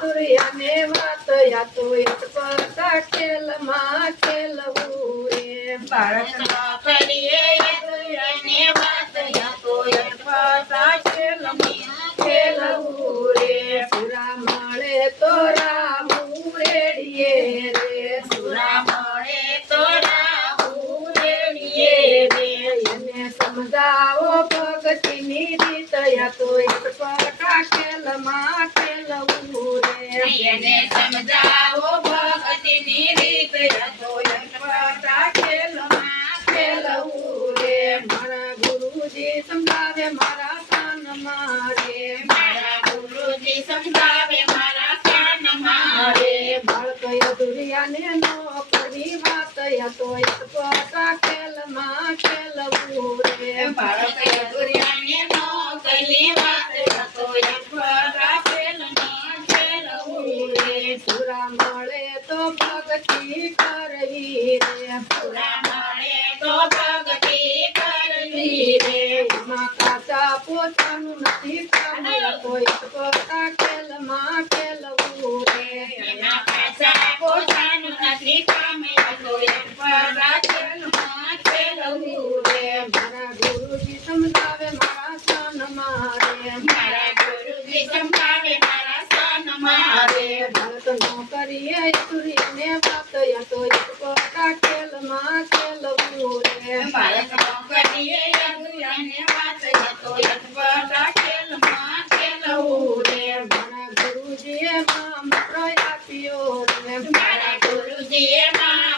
દુરિયાને વાત યા તો અટપટા ખેલમાં ખેલવું રે બાળક ન કરીએ દુરિયાને વાત યા તો અટપટા ખેલમાં ખેલવું રે સુરા મળે તો રામું રેડીએ રે સુરા મળે તો રાહુ રેડીએ રે એને સમજાવો ભગતીની રીત યા તો અટપટા ખેલમાં ખેલવું રે એને સમજાવો ભક્તિની રીત યા તો અટપટા ખેલમાં ખેલવું રે મારા ગુરુજી સમજાવે મારા કાનમાં રે મારા ગુરુજી સમજાવે મારા કાનમાં રે બાળક દુરિયાને નો કરી વાત યા તો અટપટા ખેલમાં ખેલવું રે બાળક દુરિયાને નો કલી વાત યા તો અટપટા ખેલમાં ખેલવું રે સુરા મળે તો ભક્તિ કરવી રે સુરા મળે તો ભક્તિ કરવી રે એમાં કાચા પોતાનું નથી કામ તો અટપટા ખેલમાં ખેલવું રે એના પાછા પોતાનું નથી કામ યા તો અટપટા ખેલમાં ખેલવું રે મારા ગુરુજી સમજાવે મારા કાનમાં રે મારા ગુરુજી સમજાવે મારા કાનમાં રે બાળક નો કરીએ સૂર્યને વાત યા તો અટપટા ખેલમાં ખેલવું રે બાળક નો કરીએ દુરિયાને વાત યા તો અટપટા ખેલમાં ખેલવું રે મારા ગુરુજીએ મંત્ર આપ્યો રે મારા ગુરુજીએ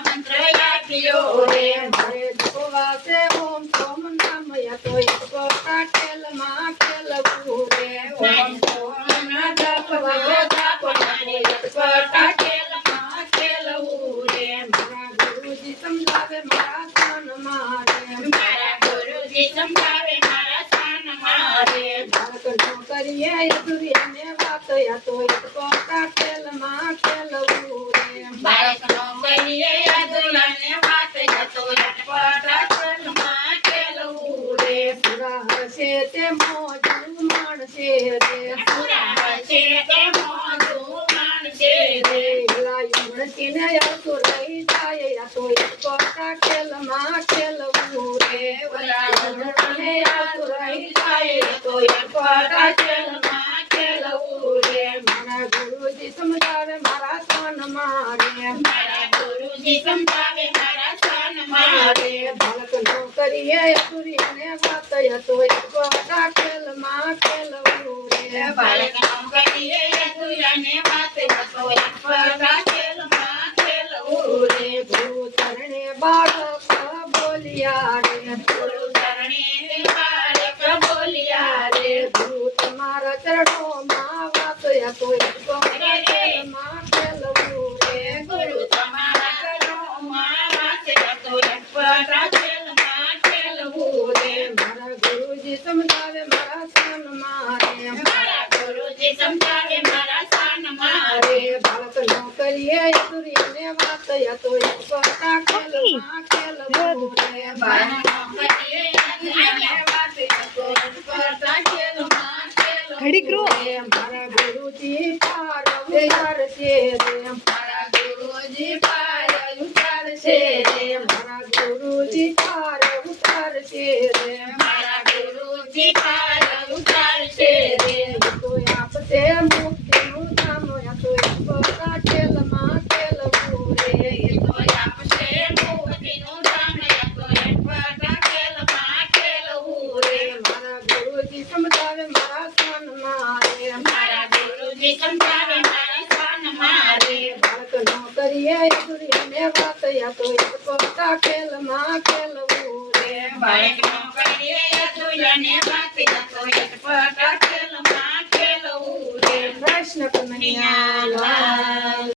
મંત્ર આપ્યો રે મારે જપવાસે ઓમ સોમ નામ યા તો અટપટા ખેલમાં ખેલવું રે ઓમ સોમના જપવા જપવાને અટપટા ખેલમાં ખેલવું રે મારા ગુરુજી સમજાવે મારા કાનમાં રે મારા ગુરુજી સમજાવે મારા કાનમાં રે બાળક નો કરીએ સૂર્યને વાત યા તો અટપટા ખેલમાં ખેલવું રે બાળક નો કરીએ દુરિયાને વાત યા તો અટપટા ખેલમાં ખેલવું રે સુરા હશે તે મોજું માણશે રે સુરા હશે તે મોજું માણશે રે યુવતીને આવતું રહી જાય યા તો અટપટા ખેલમાં ખેલવું રે ઓલા યુવતીને આવતું રહી જાય તો અટપટા ખેલમાં ખેલવું રે મારા ગુરુજી સમજાવે મારા કાનમાં રે મારા ગુરુજી સમજાવે મારા કાનમાં રે બાળક નો કરીએ સૂર્યને વાત યા તો અટપટા ખેલમાં ખેલવું રે બાળક નો કરીએ દુરિયાને વાત યા તો અટપટા ખેલમાં ખેલવું રે ગુરુ ચરણે બાળક બોલ્યા રે ગુરુ ચરણે બાળક બોલ્યા રે ગુરુ તમારા ચરણોમાં વાત યા તો અટપટા ખેલમાં ખેલવું રે ગુરુ તમારા ચરણોમાં વાત યા તો અટપટા ખેલમાં ખેલવું રે મારા ગુરુજી સમજાવે મારા કાનમાં રે મારા ગુરુજી સમજાવે મારા કાનમાં રે બાળક નો કરીએ સૂર્યને વાત યા તો અટપટા ખેલમાં ખેલવું રે બાળક નો કરીએ દુરિયાને વાત યા તો અટપટા ખેલમાં ખેલવું રે મારા ગુરુજી પાર ઉતારશે રે મારા ગુરુજી પાર ઉતારશે રે મારા ગુરુજી પાર ઉતારશે રે મારા ગુરુજી પાર ઉતારશે રે તો આપશે મુક્તિનું ધામ યા તો અટપટા ખેલમાં ખેલવું રે તો આપશે મુક્તિનું ધામ યા તો અટપટા ખેલમાં ખેલવું રે મારા ગુરુજી સમજાવે મારા કાનમાં રે મારા ગુરુજી સમજાવે મારા કાનમાં રે બાળક નો કરીએ સૂર્યને વાત યા તો અટપટા ખેલમાં ખેલવું રે બાળક નો કરીએ દુરિયાને વાત યા તો અટપટા ખેલમાં ખેલવું રે કૃષ્ણ કનૈયા લાલ